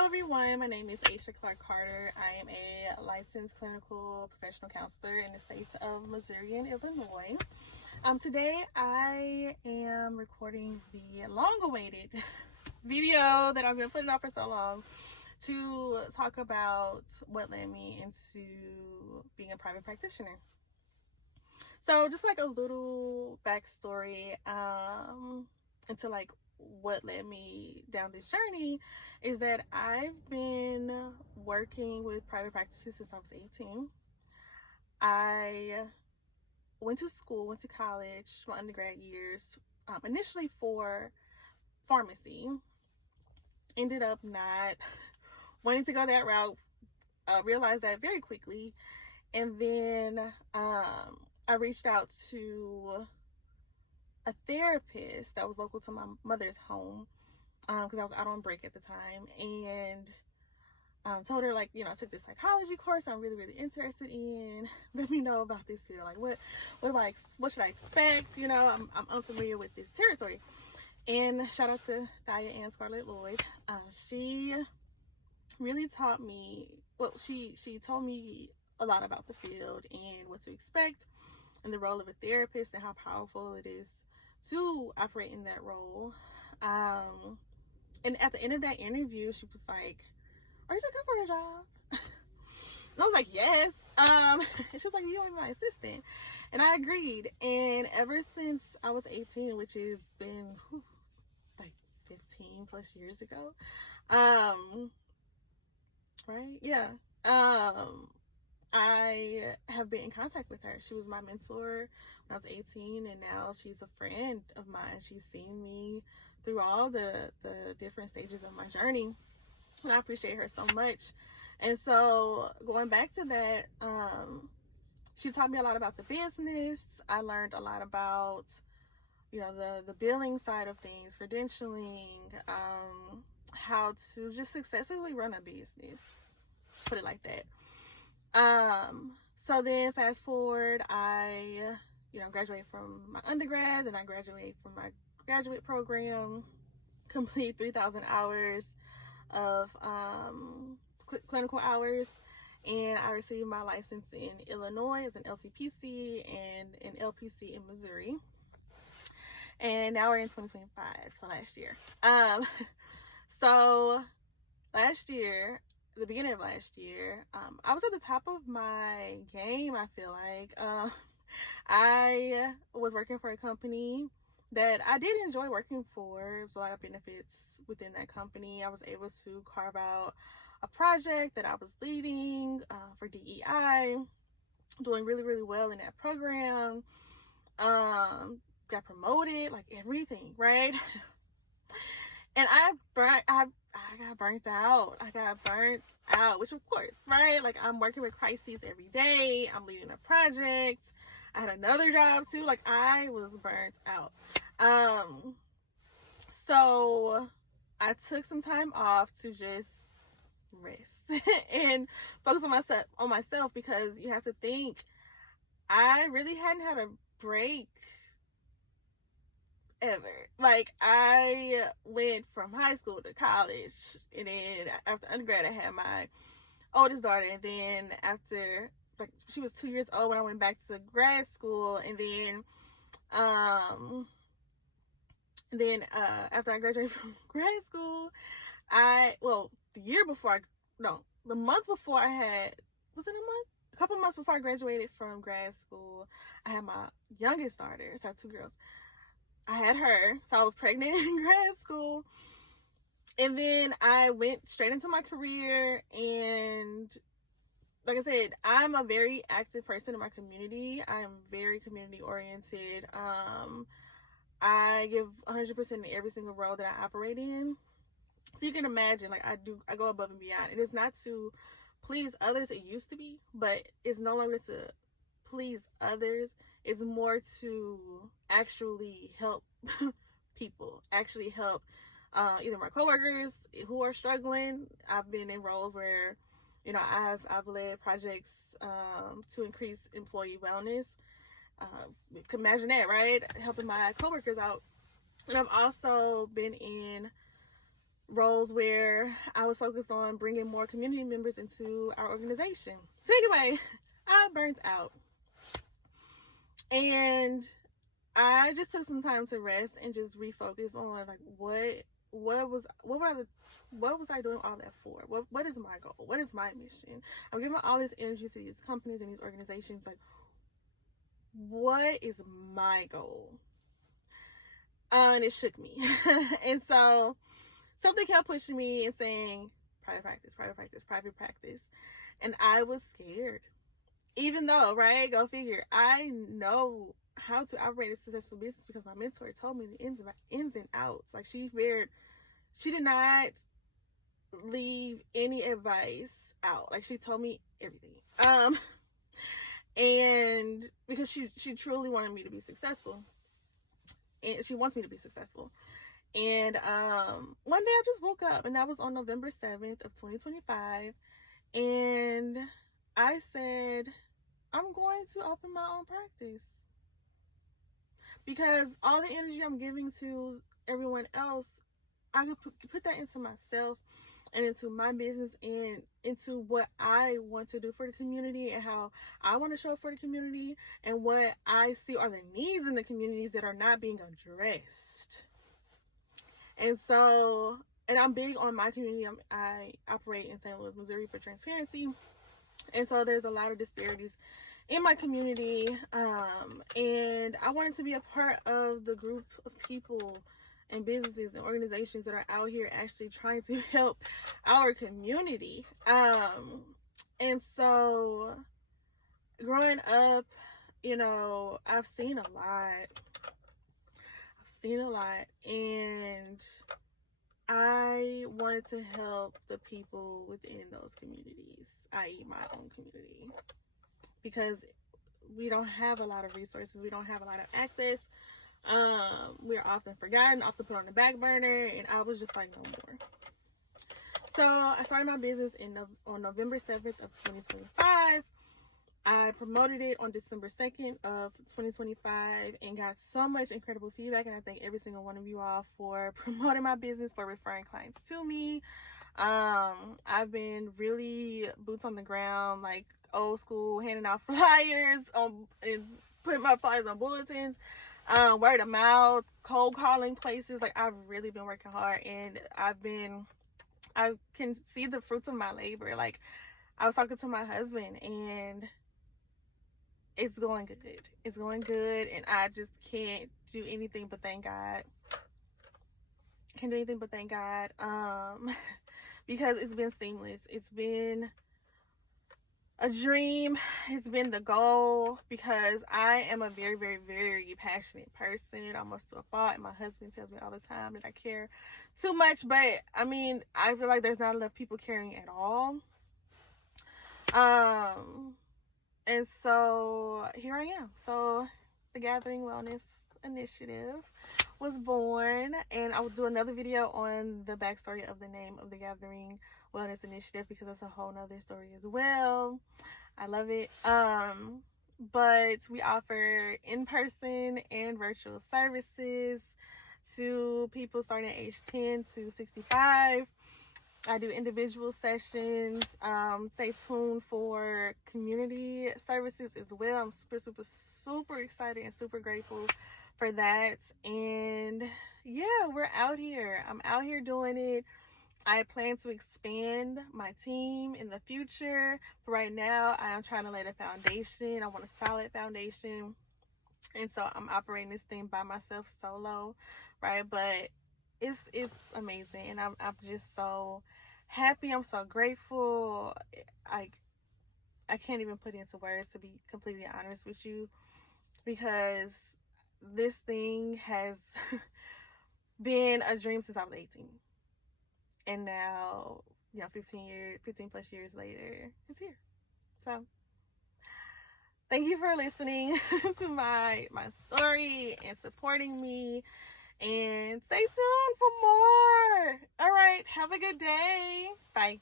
Hello everyone, my name is Aisha Clark Carter. I am a licensed clinical professional counselor in the states of Missouri and Illinois. Today I am recording the long-awaited video that I've been putting off for so long to talk about what led me into being a private practitioner. So just like a little backstory into like what led me down this journey is that I've been working with private practices since I was 18. I went to school, went to college, my undergrad years, initially for pharmacy. Ended up not wanting to go that route, realized that very quickly. And then I reached out to a therapist that was local to my mother's home because I was out on break at the time, and told her, like, I took this psychology course I'm really interested in. Let me know about this field. Like, what should I expect? I'm unfamiliar with this territory. And shout out to Daya and Scarlett Lloyd. She really taught me. Well, she told me a lot about the field and what to expect, and the role of a therapist, and how powerful it is to operate in that role. And at the end of that interview, she was like, "Are you looking for a job?" And I was like, "Yes." And she was like, "You want to be my assistant?" And I agreed. And ever since I was 18, which has been like 15 plus years ago, right? Yeah. I have been in contact with her. She was my mentor when I was 18, and now she's a friend of mine. She's seen me through all the different stages of my journey, and I appreciate her so much. And so going back to that, she taught me a lot about the business. I learned a lot about, the billing side of things, credentialing, how to just successfully run a business, put it like that. So then fast forward, I, graduated from my undergrad, then I graduated from my graduate program, complete 3,000 hours of clinical hours, and I received my license in Illinois as an LCPC and an LPC in Missouri. And now we're in 2025, so last year. So last year, the beginning of last year, I was at the top of my game, I feel like. I was working for a company that I did enjoy working for. There was a lot of benefits within that company. I was able to carve out a project that I was leading for DEI, doing really well in that program. Got promoted, like everything, right? And I got burnt out. Which of course, right? Like, I'm working with crises every day. I'm leading a project. I had another job too. Like, I was burnt out. So I took some time off to just rest and focus on myself, because you have to think, I really hadn't had a break ever. Like, I went from high school to college, and then after undergrad I had my oldest daughter, and then after, like, she was 2 years old when I went back to grad school, and then after I graduated from grad school, the month before I had, was it a month? A couple months before I graduated from grad school, I had my youngest daughter. So I have two girls. I had her, so I was pregnant in grad school, and then I went straight into my career. And like I said, I'm a very active person in my community. I am very community oriented. I give 100% in every single role that I operate in. So you can imagine, like, I go above and beyond. And it's not to please others. It used to be, but it's no longer to please others. It's more to actually help people, actually help either my coworkers who are struggling. I've been in roles where, I've led projects to increase employee wellness. You can imagine that, right? Helping my coworkers out. And I've also been in roles where I was focused on bringing more community members into our organization. So anyway, I burnt out. And I just took some time to rest and just refocus on like what was I doing all that for? What is my goal? What is my mission? I'm giving all this energy to these companies and these organizations. Like, what is my goal? And it shook me. And so something kept pushing me and saying, private practice, private practice, private practice. And I was scared. Even though, right, go figure, I know how to operate a successful business because my mentor told me the ins and outs. Like, she did not leave any advice out. Like, she told me everything. And because she truly wanted me to be successful. And she wants me to be successful. And one day I just woke up, and that was on November 7th of 2025. And I said, I'm going to open my own practice. Because all the energy I'm giving to everyone else, I could put that into myself and into my business and into what I want to do for the community and how I want to show up for the community and what I see are the needs in the communities that are not being addressed. And so, and I'm big on my community. I operate in St. Louis, Missouri for transparency. And so there's a lot of disparities in my community. And I wanted to be a part of the group of people and businesses and organizations that are out here actually trying to help our community. And so growing up, you know, I've seen a lot, and I wanted to help the people within those communities, i.e. my own community, because we don't have a lot of resources, we don't have a lot of access. We're often forgotten, often put on the back burner, and I was just like, no more. So I started my business on November 7th of 2025. I promoted it on December 2nd of 2025 and got so much incredible feedback, and I thank every single one of you all for promoting my business, for referring clients to me. I've been really boots on the ground, like old school, handing out flyers and putting my flyers on bulletins. Word of mouth, cold calling places. Like, I've really been working hard, and I can see the fruits of my labor. Like, I was talking to my husband, and it's going good, and I just can't do anything but thank God. Because it's been seamless. It's been a dream. It's been the goal, because I am a very, very, very passionate person, almost to a fault. And my husband tells me all the time that I care too much, but I mean, I feel like there's not enough people caring at all. And so here I am. So the Gathering Wellness Initiative was born, and I will do another video on the backstory of the name of the Gathering Wellness Initiative, because that's a whole nother story as well. I love it. But we offer in-person and virtual services to people starting at age 10 to 65. I do individual sessions. Stay tuned for community services as well. I'm super, super, super excited and super grateful for that. And yeah, we're out here. I'm out here doing it. I plan to expand my team in the future. But right now, I am trying to lay the foundation. I want a solid foundation. And so I'm operating this thing by myself, solo, right? But it's amazing, and I'm just so happy. I'm so grateful. I can't even put it into words, to be completely honest with you, because this thing has been a dream since I was 18, and now, you know, 15 plus years later, it's here. So thank you for listening to my story and supporting me. And stay tuned for more. All right. Have a good day. Bye.